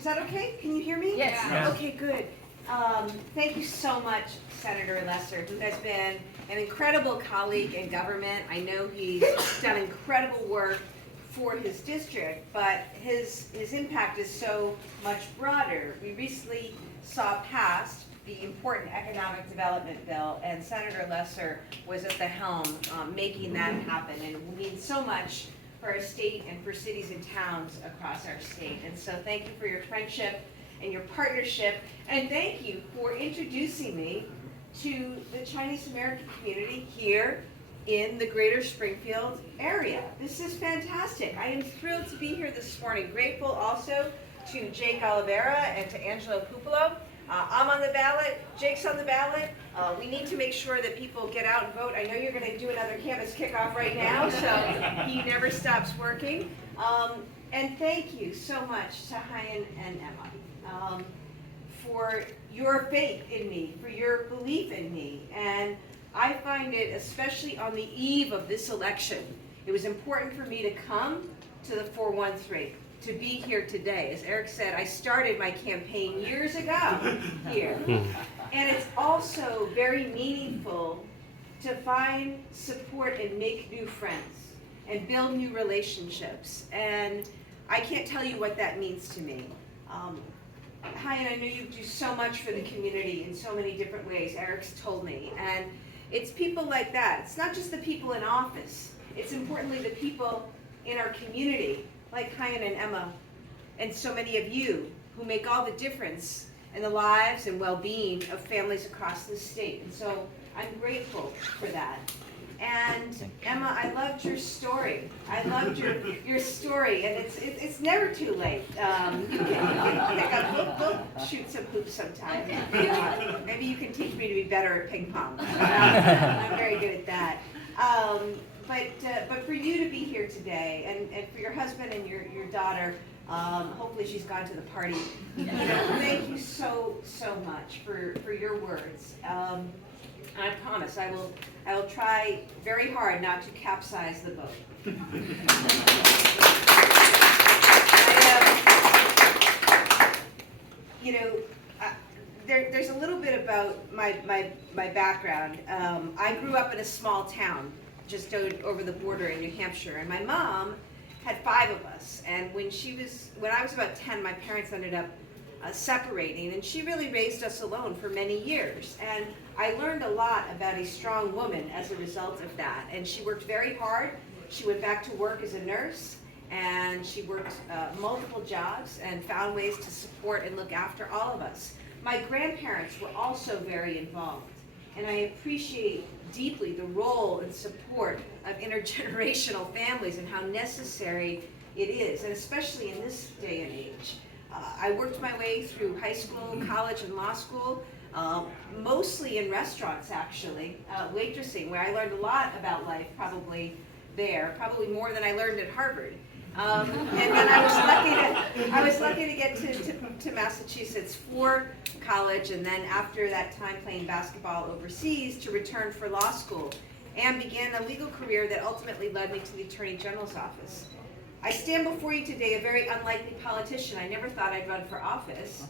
Is that okay? Can you hear me? Yes. Yes. Okay, good. Thank you so much, Senator Lesser, who has been an incredible colleague in government. I know he's done incredible work for his district, but his impact is so much broader. We recently saw passed the important economic development bill, and Senator Lesser was at the helm making that happen, and it will mean so much for our state and for cities and towns across our state. And so thank you for your friendship and your partnership, and thank you for introducing me to the Chinese American community here in the greater Springfield area. This is fantastic. I am thrilled to be here this morning. Grateful also to Jake Oliveira and to Angelo Pupolo. I'm on the ballot, Jake's on the ballot. We need to make sure that people get out and vote. I know you're gonna do another campus kickoff right now, so he never stops working. And thank you so much to Hyan and Emma for your faith in me, for your belief in me. And I find it, especially on the eve of this election, it was important for me to come to the 413. To be here today. As Eric said, I started my campaign years ago here. And it's also very meaningful to find support and make new friends and build new relationships. And I can't tell you what that means to me. Hyan, I know you do so much for the community in so many different ways. Eric's told me. And it's people like that. It's not just the people in office. It's importantly the people in our community, like Hyan and Emma, and so many of you who make all the difference in the lives and well-being of families across the state. And so I'm grateful for that. And Emma, I loved your story. I loved your story, and it's never too late. You can pick up, we'll shoot some hoops sometime. Maybe you can teach me to be better at ping pong. I'm very good at that. But for you to be here today, and for your husband and your daughter, hopefully she's gone to the party. Thank you so much for your words. I promise I will try very hard not to capsize the boat. There's a little bit about my background. I grew up in a small town just over the border in New Hampshire, and my mom had 5 of us. And when I was about 10, my parents ended up separating, and she really raised us alone for many years. And I learned a lot about a strong woman as a result of that. And she worked very hard. She went back to work as a nurse, and she worked multiple jobs and found ways to support and look after all of us. My grandparents were also very involved, and I appreciate deeply the role and support of intergenerational families and how necessary it is, and especially in this day and age. I worked my way through high school, college, and law school, mostly in restaurants, actually, waitressing, where I learned a lot about life, probably more than I learned at Harvard. And then I was lucky to get to Massachusetts for college, and then after that time playing basketball overseas, to return for law school, and began a legal career that ultimately led me to the Attorney General's office. I stand before you today a very unlikely politician. I never thought I'd run for office,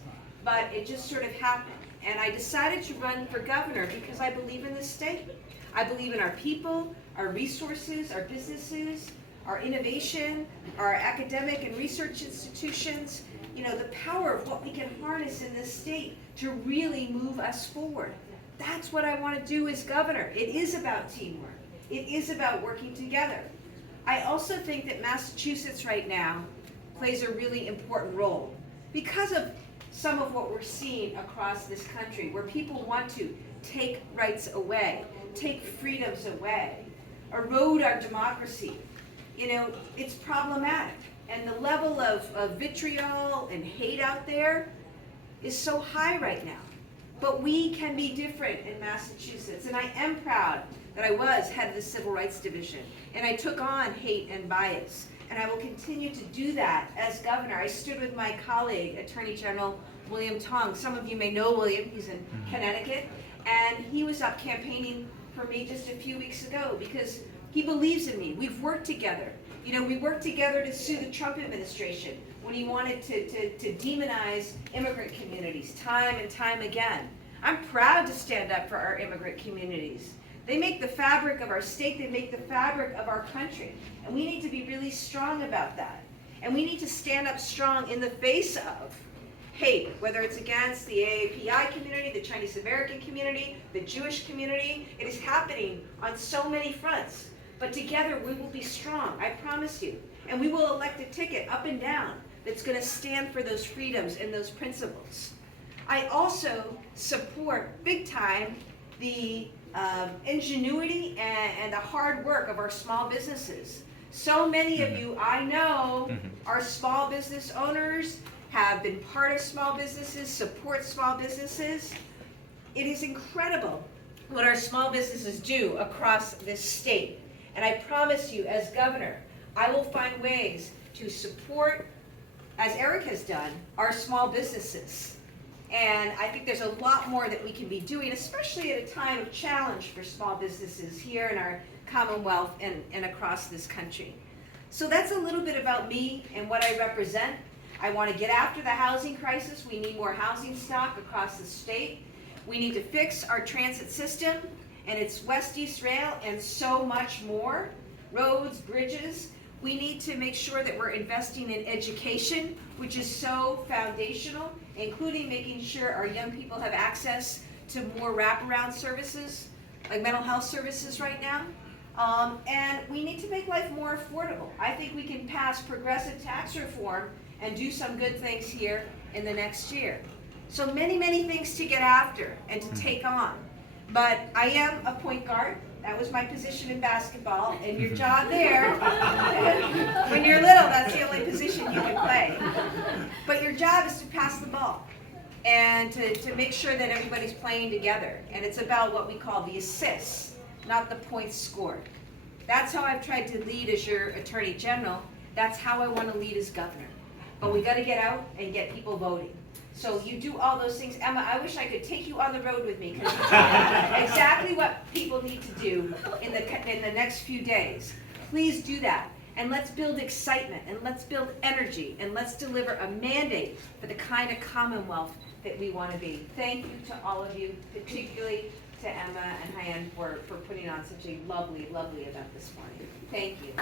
but it just sort of happened. And I decided to run for governor because I believe in this state. I believe in our people, our resources, our businesses, our innovation, our academic and research institutions, the power of what we can harness in this state to really move us forward. That's what I want to do as governor. It is about teamwork. It is about working together. I also think that Massachusetts right now plays a really important role because of some of what we're seeing across this country, where people want to take rights away, take freedoms away, erode our democracy. It's problematic. And the level of vitriol and hate out there is so high right now. But we can be different in Massachusetts. And I am proud that I was head of the Civil Rights Division. And I took on hate and bias. And I will continue to do that as governor. I stood with my colleague, Attorney General William Tong. Some of you may know William. He's in Connecticut. And he was up campaigning for me just a few weeks ago because he believes in me. We've worked together. We worked together to sue the Trump administration when he wanted to demonize immigrant communities time and time again. I'm proud to stand up for our immigrant communities. They make the fabric of our state, they make the fabric of our country. And we need to be really strong about that. And we need to stand up strong in the face of hate, whether it's against the AAPI community, the Chinese American community, the Jewish community. It is happening on so many fronts. But together we will be strong, I promise you. And we will elect a ticket up and down that's going to stand for those freedoms and those principles. I also support big time the ingenuity and the hard work of our small businesses. So many of you I know are small business owners, have been part of small businesses, support small businesses. It is incredible what our small businesses do across this state. And I promise you, as governor, I will find ways to support, as Eric has done, our small businesses. And I think there's a lot more that we can be doing, especially at a time of challenge for small businesses here in our Commonwealth and across this country. So that's a little bit about me and what I represent. I want to get after the housing crisis. We need more housing stock across the state. We need to fix our transit system and its west-east rail and so much more. Roads, bridges. We need to make sure that we're investing in education, which is so foundational, including making sure our young people have access to more wraparound services, like mental health services right now. And we need to make life more affordable. I think we can pass progressive tax reform and do some good things here in the next year. So many, many things to get after and to take on. But I am a point guard. That was my position in basketball, and your job there, when you're little, that's the only position you can play. But your job is to pass the ball and to make sure that everybody's playing together. And it's about what we call the assists, not the points scored. That's how I've tried to lead as your Attorney General. That's how I want to lead as governor. But we got to get out and get people voting. So you do all those things. Emma, I wish I could take you on the road with me because exactly what people need to do in the next few days. Please do that. And let's build excitement and let's build energy and let's deliver a mandate for the kind of Commonwealth that we want to be. Thank you to all of you, particularly to Emma and Hyan for putting on such a lovely, lovely event this morning. Thank you.